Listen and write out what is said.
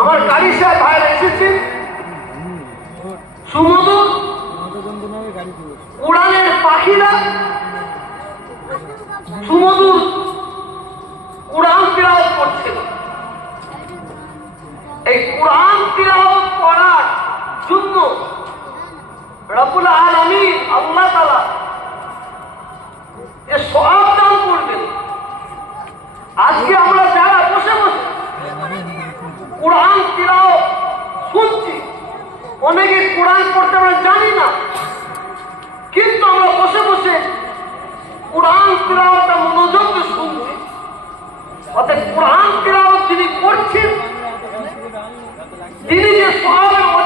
আমার গাড়ি সাহেব ভাইরা এসেছেন, সুমধুর উড়ানের পাখিরা সুমধুর কোরআন তিলাওয়াত করছেন। এই কোরআন তিলাওয়াত করার জন্য রব্বুল আলামিন আল্লাহ তাআলা এ সওয়াব দান করবেন। আজকে আমরা যারা বসে বসে কোরআন তিলাওয়াত শুনছি, অনেকে কোরআন পড়তে আমরা জানি না, কিন্তু আমরা বসে বসে কোরআন তিলাওয়াতটা মনোযোগ দিয়ে শুনছি। অর্থাৎ কোরআন তিলাওয়াত যিনি করছেন, তিনি যে সওয়াব